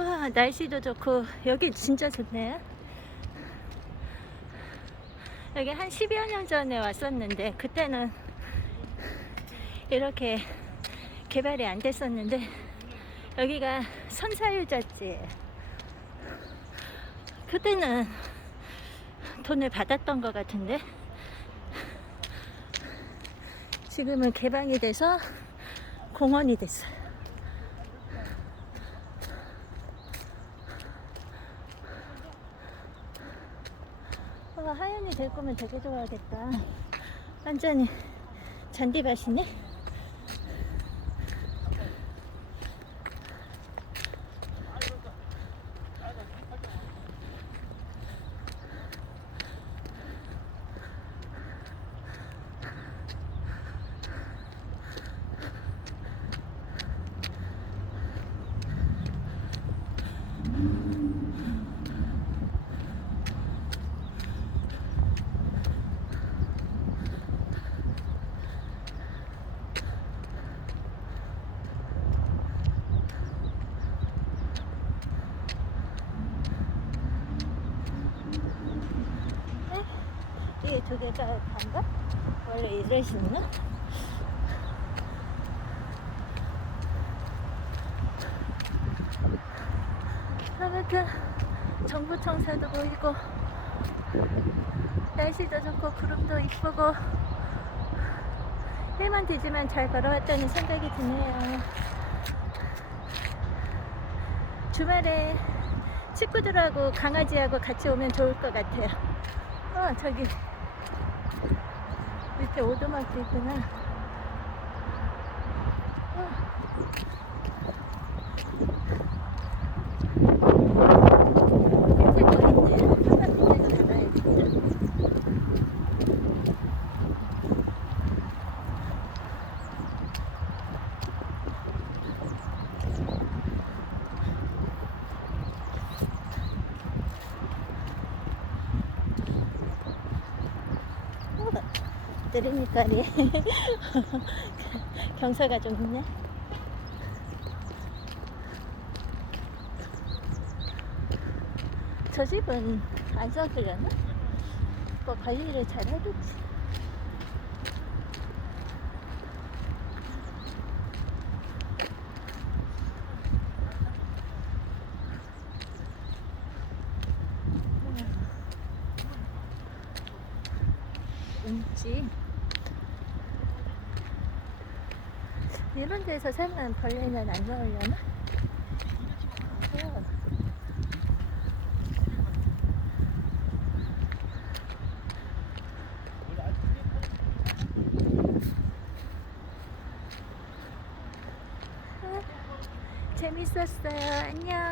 와 날씨도 좋고 여기 진짜 좋네 여기 한 10여 년 전에 왔었는데 그때는 이렇게 개발이 안 됐었는데 여기가 선사유자지 그때는 돈을 받았던 것 같은데 지금은 개방이 돼서 공원이 됐어요. 하연이 될 거면 되게 좋아하겠다. 완전히 잔디밭이네. 이게 두 개가 반가? 원래 이럴 수 있나? 아무튼 정부 청사도 보이고 날씨도 좋고 구름도 이쁘고 해만 되지만 잘 걸어왔다는 생각이 드네요. 주말에 친구들하고 강아지하고 같이 오면 좋을 것 같아요. 어, 저기 밑에 오두막도 있구나. 어. 밑에 또 있네. 하나 밑에도 가봐야 되겠다. 내리니까리 경사가 좀 있네. 저 집은 안 썩으려나? 뭐 관리를 잘 해줬지. 있지. 이런 데서 살면 벌레는 안 나오려나? 어. 어, 재밌었어요. 안녕.